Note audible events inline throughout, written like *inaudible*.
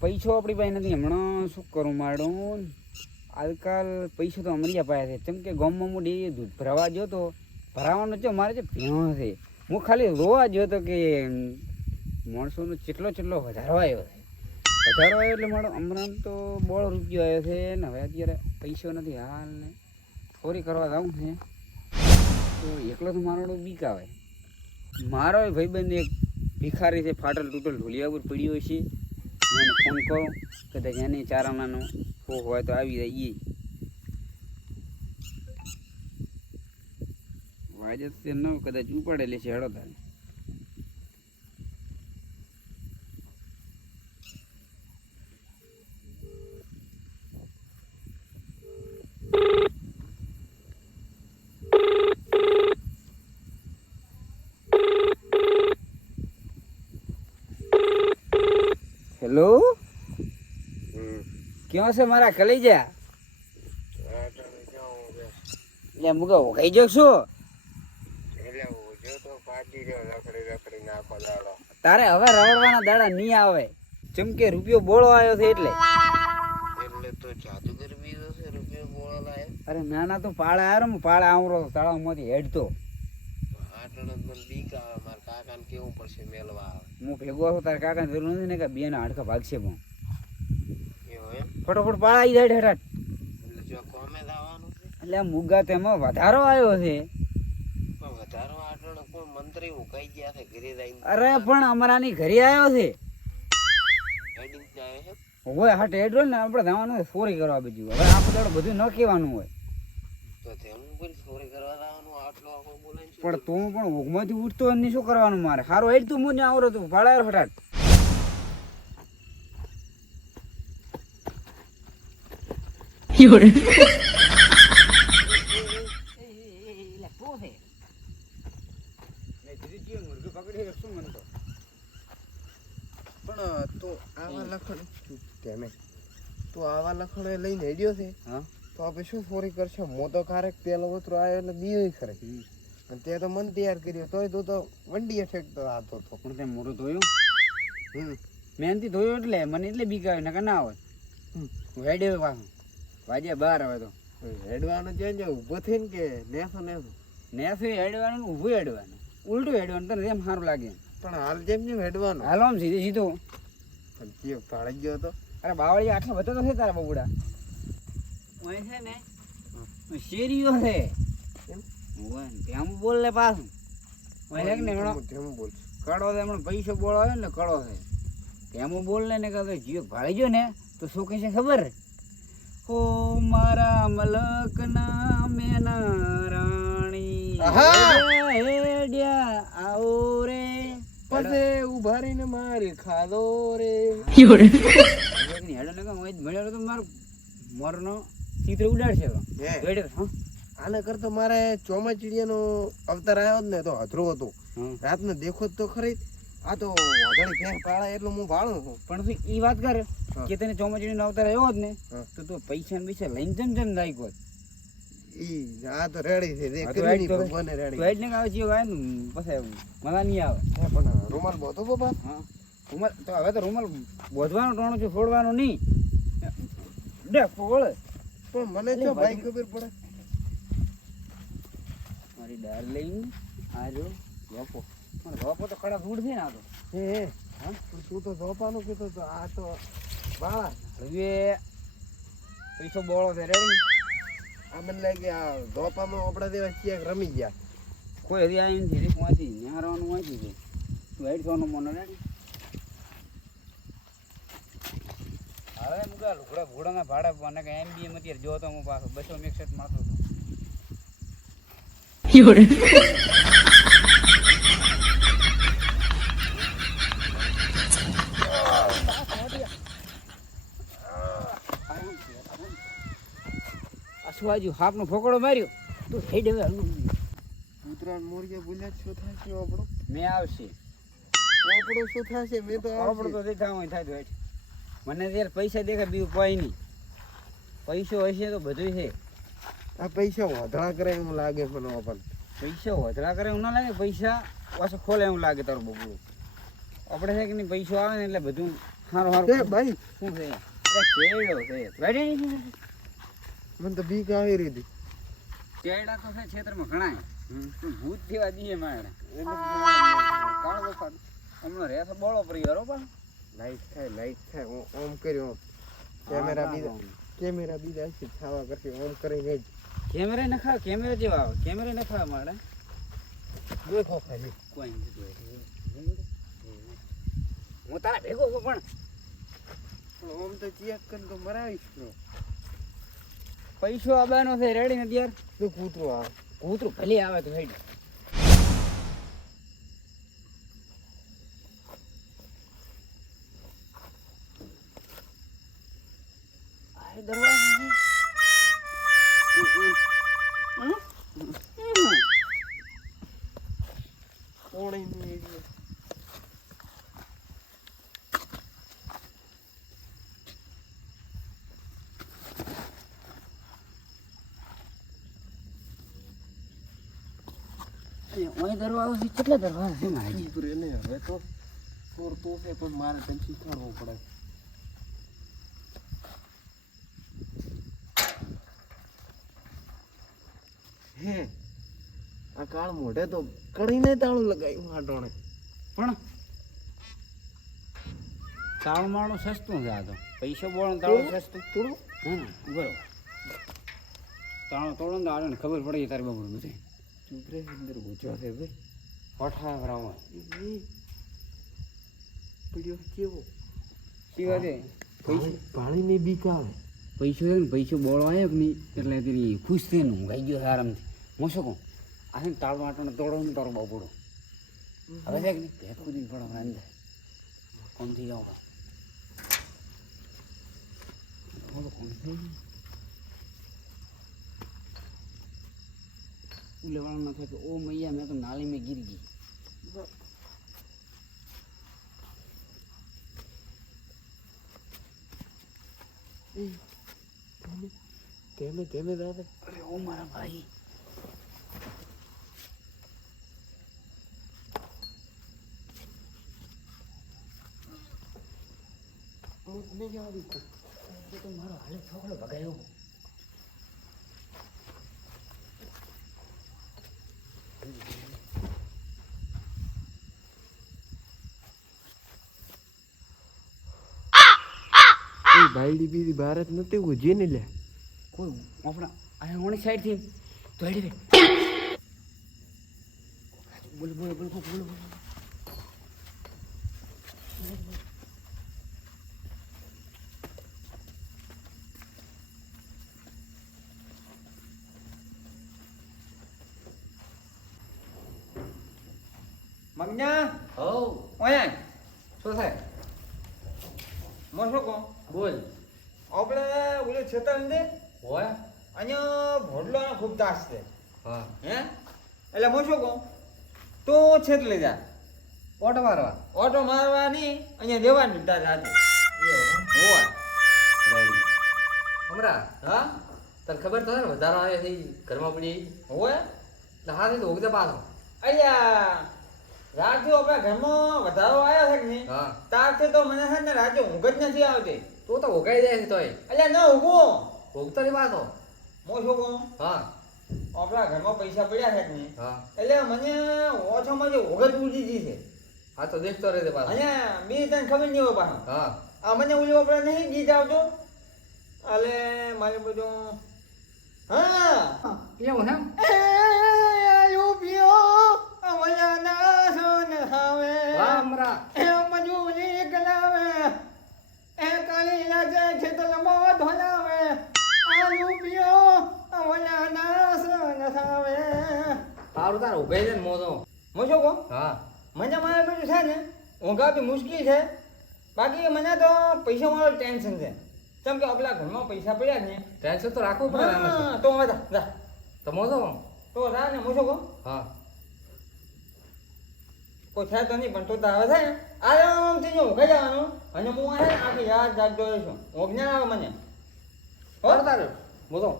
પૈસો આપણી પાસે નથી. હમણાં શું કરું માડું આજકાલ પૈસો તો અમરિયા પાસે છે. કેમ કે ગામમાં હું દૂધ ભરાવા ગયો તો, ભરાવાનો છે, મારે જે ભેણો છે. હું ખાલી રોવા ગયો તો કે માણસોનો ચેટલો ચેટલો વધારો આવ્યો છે. વધારો આવ્યો એટલે મારો હમણાં તો બોળ રૂપિયો આવ્યો છે ને હવે અત્યારે પૈસો નથી. હાલ ને ચોરી કરવા જાઉં છે. તો એકલો તો મારો બીક આવે મારો ભાઈબંધ એક ભિખારી છે, ફાટલ તૂટલ ઢોલિયા ઉપર પડ્યો છે. એને ફોન કરું, કદાચ એને ચાર ફોક હોય તો આવી જાય એ વાજે તે ન, કદાચ ઉપાડેલી છે હેડો તારે હેલો? ક્યાં છે મારા કલેજા? એટલે મુકે ઓગાઈ જો શું તારે હવે રવડવાના દાડા નહીં આવે. જેમ કે રૂપિયો બોળો આવ્યો છે એટલે. અરે ના ના તો પાળે આવ્યો પાળે આવરો તળાવમાંથી હેડતો. હું ભેગો છું તારા કાકા જરૂર નથી ને કે બે હાડકા ભાગશે પણ. ફટોફટ પાળા આવી જાય હેઠાટ એટલે આ મુગા તેમાં વધારો આવ્યો છે. અરે પણ અમારાની ઘરે આવ્યો છે. હોય હા ટેડો ને આપણે જવાનું હોય કરવા બીજું. હવે આપણે બધું ન કહેવાનું હોય. પણ તું પણ ઊંઘમાંથી ઉઠતો હોય ને શું કરવાનું મારે? સારું હેડ તું મને આવરો તું. ભાડા ફટાટ પણ તો આવા લખણ કેમે? તું આવા લખણ લઈને હેડ્યો છે. હા. તો આપણે શું ચોરી કરશે? મો તો ક્યારેક પેલો ઉતરો આવ્યો એટલે બીજો ખરે. તે તો મન તૈયાર કર્યો. તોય તું તો વંડીએ તો આતો હતો. પણ તે મોઢું ધોયું? હમ. મહેનતી ધોયું એટલે? મને એટલે બીક આવે નકર ના આવે. હમ. હું હેડ્યો પાછું. વાજે બાર આવે તો. હેડવાનું છે ને ઊભો થઈને કે નેસો નેસો? નેસો હેડવાનું ને ઊભું હેડવાનું. ઉલટું હેડવાનું તને જેમ સારું લાગે પણ હાલ જેમ જેમ હેડવાનું. હાલો આમ સીધે સીધું. પણ ભાળી ગયો હતો અરે બાવળી આટલા બધા તો છે તારા બબુડા. છે ને શેરીઓ છે. એમ? ઓય બોલ લે પાછું. ઓય ને હમણાં ધેમ બોલ કડો છે હમણાં પૈસો બોળો ને કડો છે. તેમ બોલ ને કે જીવ ભાળી ગયો ને તો શું કહે છે ખબર? ઓ મારા મલકના મેના રાણી હેડ્યા, આવો રે. પછી ઊભા રહીને મારી ખાધો રે. હેડો ને કે હું મળ્યો તો મારો મોરનો ચિત્ર ઉડાડશે તો હેડે હા. આના કરતા મારે ચોમાચીડિયાનો અવતાર આવ્યો જ ને તો અધરો હતો. રાતને દેખો તો ખરી. આ તો વાદળી ભેં પાળા એટલું હું વાળું છું. પણ તું એ વાત કર કે તને ચોમાચીનો અવતાર આવ્યો જ ને તો તું પૈસા ને પૈસા લઈને જમ જમ ઈ આ તો રેડી છે. કરી ભગવાને રેડી. હેડ ને આવે પછી મજા નહીં આવે. પણ રૂમાલ બોતો બાબા હા. રૂમાલ તો હવે તો રૂમાલ બોધવાનો ટોણું છે ફોડવાનું નહીં. ડે ફોડ. પણ મને જો ભાઈ- ખબર પડે? મારી ડાર્લિંગ આ જો રોપો. પણ ગોપો તો ખડા દૂર છે ને આ તો. હે? હે તું તો ધોપાનું કીધું તો આ તો વાળા. હવે પૈસો બોળો છે રે આ મને લાગે આ ગોપામાં આપણા દેવા ક્યાંક રમી ગયા. કોઈ હજી આવીને હજી પહોંચી નિહારવાનું વાંચી છે. હેડ સોનું મોનો રેડી હવે મુકા લુગડા ભૂડાના ભાડા મને કે એમ અત્યારે જો તો હું પાછો બસો એકસઠ મારતો હતો આ શું આજુ હાપનો ફોકડો માર્યો. તો હલવું નહીં. ઉતરાણ મોરિયા બોલ્યા શું થશે આપણો મેં આવશે. આપણો શું થશે મેં તો આપણો તો દેખાવ હોય થાય તો મને ત્યારે પૈસા દેખાય બીજું કોઈ નહીં. પૈસો હશે તો બધું છે. આ પૈસા વધણા કરે એવું લાગે મને પણ પૈસા વધરા કરે એવું ના લાગે? પૈસા પાછો ખોલે એવું લાગે તારું બબુ આપણે છે કે નહીં પૈસો આવે ને એટલે બધું સારું સારું ભાઈ. શું છે? મને તો બીક આવી રહી ચેડા તો છે ક્ષેત્રમાં ઘણા ભૂત જેવા દીએ મારે. કાળ વખત હમણાં રહેશે બોળો પરિવારો પણ લાઈટ થાય લાઈટ થાય. હું ઓમ કર્યો. કેમેરા બીજા કેમેરા બીજા છે ખાવા કરશે ઓમ કરીને જ. કેમેરા નખાવ કેમેરા જેવા આવે. કેમેરા નખા મારે કોઈ નથી જોઈ. હું તારા ભેગો છું પણ. ઓમ તો ચેક કરીને તો મરાવીશ તો. પૈસો આબાનો છે રેડી ને ત્યાર? કૂતરું આવે. કૂતરું ભલે આવે તો હેડ. ઓય દરવાજો છે કેટલા દરવાજા છે મારે કૂતરું એને હવે તો ફોર તો છે પણ મારે તને શીખવાડવું પડે. હે આ કાળ મોઢે તો કડીને તાળું લગાવ્યું હાટોણે. પણ તાળ માળું સસ્તું છે આ તો. પૈસો બોળો તાળું સસ્તું. થોડું? હમ બરોબર. તાળું તોડો ને ને ખબર પડી તારી બાબુ બધે. ચૂપ રે અંદર ગુજવા છે ભાઈ પઠા ભરાવા એ પડ્યો કેવો શી વાત છે પૈસો પાણીની બીક આવે પૈસો છે ને પૈસો બોળો આવ્યો કે નહીં એટલે તેની ખુશ થઈને ઊંઘાઈ ગયો આરામથી હું શું કહું આ છે ને તાળ આટોને તોડો ને તારો બાપુડો હવે છે કે નહીં ભેદ નહીં પડો અંદર કોણથી જાઓ કોણ લેવાનું ના થાય કે ઓ મૈયા મેં તો નાલી में गिर गई તેમે તેમે દાદા અરે ઓ મારા ભાઈ નહીં આવી એ તો મારો હાલે છોકરો ભગાયો બાયડી બીજી ભારત નથી ઉજી ને લે. કોઈ આપણા આ ઓણી સાઈડથી તો હેડી બોલ બોલ બોલ બોલ બોલ હો ઓય શું થાય? મો શું કહો? બોલ. આપણે ઓલે છેતર ને હોય? અહીંયા ભોડલો ખૂબ દાસ છે. હા. હે? એટલે હું શું કહું? તું છેત લઈ જા. ઓટો મારવા. ઓટો મારવાની અહીંયા દેવાની તારે આજે હોય. હમણાં? હા? તને ખબર તો ને વધારો આવે છે ઘરમાં પડી હોય? એટલે હા તો ઉગતા પાછો. અહીંયા રાજુ આપણા ઘરમાં વધારો આવ્યા છે કે નહીં? હા. તારથી તો મને છે ને રાજુ ઊંઘ જ નથી આવતી. તું તો ઉગાઈ જાય છે તોય. એટલે ન ઉગો ભોગતો નહીં પાછો મો છોકો હા. આપણા ઘરમાં પૈસા પડ્યા છે ને નહીં? હા. એટલે મને ઓછામાં જે ઓગત જ ઉડી ગઈ છે. હા તો દેખતો રહે પાછો. અને બી તને ખબર નહીં હોય પાછો. હા. આ મને ઓલું આપણે નહીં ગીત આવતો? એટલે મારે બધું હા. એવું છે પીઓ અમલા ના સોન હવે રામ હમણાં તારું તાર ઉભે છે ને મોજો મોજો કો હા. મને મારે બધું છે ને ઊંઘા બી મુશ્કેલ છે. બાકી મને તો પૈસા વાળો ટેન્શન છે. કેમ કે આપણા ઘરમાં પૈસા પડ્યા ને. ટેન્શન તો રાખવું પડે હા, તો હવે જા, જા. તો મોતો તો જા ને મોજો કો હા. કોઈ થાય તો નહીં પણ તો તારે છે ને આરામથી જો ઊંઘાઈ જવાનું. અને હું આ છે ને આખી યાદ જાગતો છું. ઊંઘ ના આવે મને. હો? તારે બોલો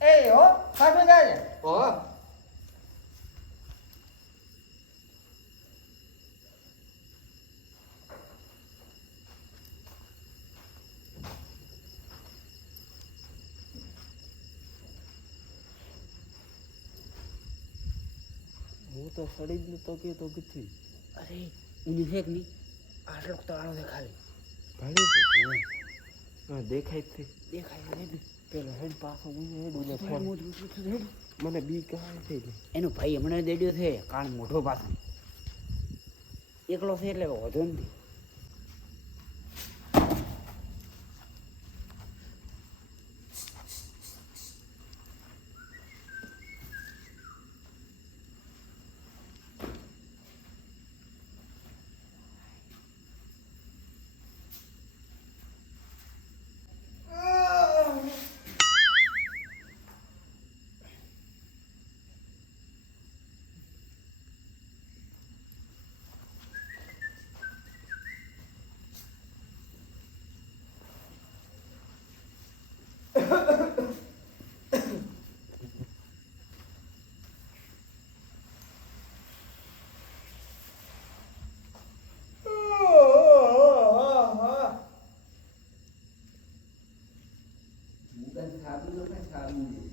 એ હો ખાતું જાય ઓ હું તો સડી જ નતો ગયો તો કીધી અરે ઉની છે કે નહીં આટલો તાળો ખાલી ભાડી હા. દેખાય છે. દેખાય હેડ. પેલો હેડ પાછો હું હેડ મોટું થોડું હેડ. મને બી કાંઈ થઈ ગઈ એનો ભાઈ હમણાં દેડ્યો છે કાન મોઢો પાછો. એકલો છે એટલે વધુ નથી. હમણાં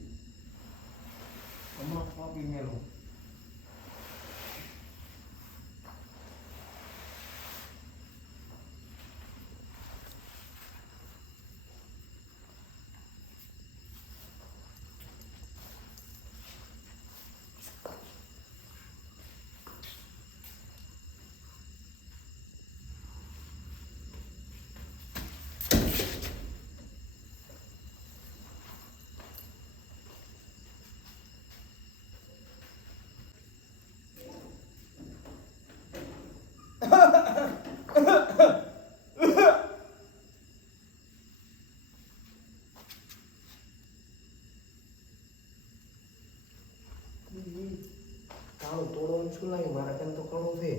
તોડવાનું શું લાગે મારા કાન તો કણું છે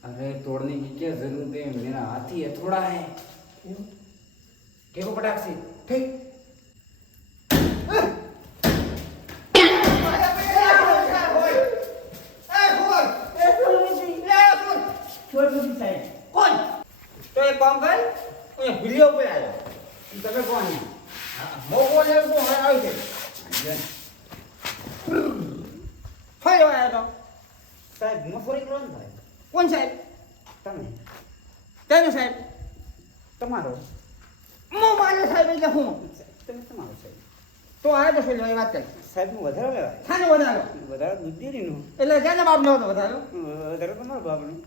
अरे तोड़ने की क्या जरूरत है मेरा हाथी हथौड़ा है देखो पटाख से ठीक કોણ તો એક કામ કર અહીંયા ભૂલિયો ઉપર આવ્યો તમે કોણ મોકો લેવું તો હવે આવી છે સાહેબ મફોરી કરો ને ભાઈ? કોણ સાહેબ? તમે. તેનો સાહેબ. તમારો. હું મારો સાહેબ એટલે હું? તમે તમારો સાહેબ. તો આ તો સાહેબ એ વાત કરી. સાહેબનું વધારો લેવાય? ખાને વધારો? વધારો દૂધનું એટલે ક્યાંના બાપ નો હતો વધારો? વધારે તમારો બાપનું.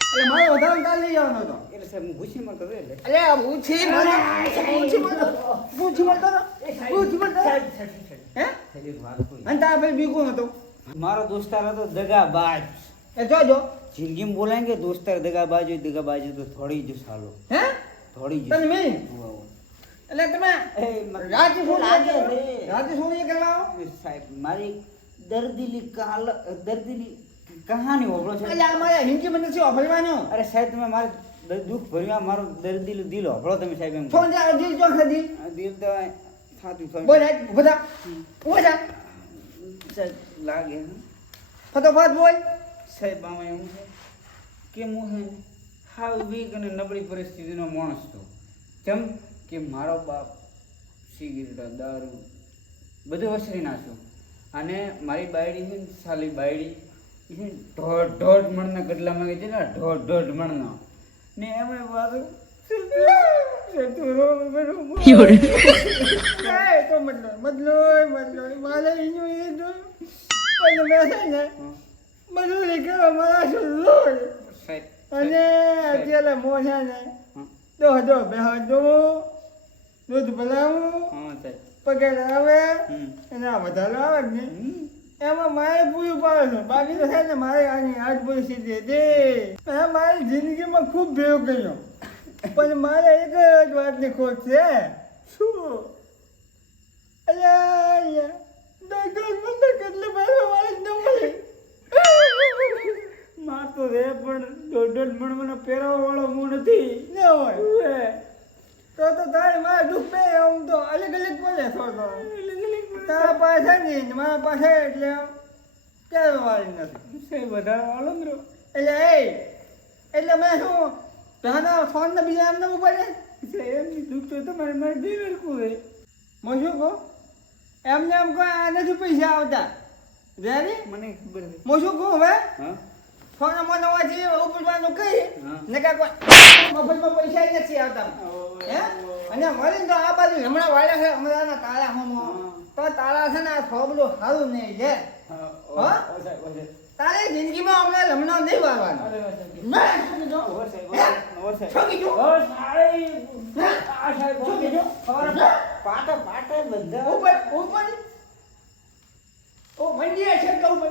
એટલે મારો વધારો કાલ લઈ જવાનો હતો. એટલે સાહેબ હું ભૂસી મળતો હતો એટલે. અરે આ પૂછી મળતો પૂછી મળતો પૂછી મળતો પૂછી મળતો હે. અને તારા ભાઈ બીકું હતો મારો દોસ્તાર હતો દગાબાજ. એ જોજો જિંદગીમાં બોલાય કે દોસ્તાર દગાબાજ હોય દગાબાજ હોય તો થોડી જ સાલો હે થોડી જ તને મેં વાહ, વાહ. એટલે તમે એ મત- રાતે સોની લાગે છે. રાતે સોની કરવા આવો સાહેબ મારી દર્દીલી કાલ દર્દીલી કહાની હોબળો છે એટલે આ મારે હિંકી મને નથી ઓફરવાનો અરે સાહેબ તમે મારે દ- દુઃખ ભર્યા મારું દર્દીલું દિલ હોબળો તમે સાહેબ એમ ફોન જા દિલ જો ખદી આ દિલ તો થાતું થાતું. બોલ હેડ બધા ઊભા સાહેબ લાગે હે. ફટોફટ બોલ સાહેબ આમાં એવું છે કે હું હે હાવ વીક અને નબળી પરિસ્થિતિનો માણસ તો જેમ કે મારો બાપ સિગરેટ દારૂ બધું વસરી નાખ્યું અને મારી બાયડી છે ને સાલી બાયડી છે ને દોઢ દોઢ મણના ગડલામાં ગઈ છે ને દોઢ દોઢ મણનો. ને એમાં પાછું મતલબ તો મતલો મતલો મતલો મારે બધું લીધું મારા શું અને અત્યારે મો છે ને તો દો દો બે દો દૂધ ભલાવું પગાર આવે. અને આ વધારો આવે ને. એમાં મારે પૂરું પાડે છે. બાકી તો છે ને મારે આની આજ પરિસ્થિતિ હતી. મારી જિંદગીમાં ખૂબ ભેગ કર્યો. *laughs* પણ મારે એક જ વાતની ખોટ છે. શું? દોઢ પહેરવા વાળો હું નથી. ન હોય. તો તો તારે મારે દુઃખ બે આમ તો અલગ અલગ બોલે થોડો તારા પાસે ને મારા પાસે એટલે ક્યારે વાળી નથી. વધારે વાળો ને. એટલે એ એટલે મેં શું તાના ફોન ને બીજા એમને ઉપાડે એટલે એમની દુઃખ તો તમારે મારે બે રખું હોય. હું શું કહું? એમને એમ કોઈ આ નથી પૈસા આવતા. રેડી મને ખબર હું શું કહું હવે? હા? ફોન મને વાંચી ઉપરવાનું કહી ને કાંઈ કોઈ મફતમાં પૈસા નથી આવતા હે? અને મળીને તો આ બાજુ હમણાં વાળ્યા છે હમણાંના તાળા હમો. તો તાળા છે ને આ થોબલું સારું નહીં હા? તારે જિંદગીમાં હમણાં હમણાં નહીં વાળવાનું? પાટા પાટા બધા. ઉપર ઉપર. ઓ મંડીએ છે તો ઉપર.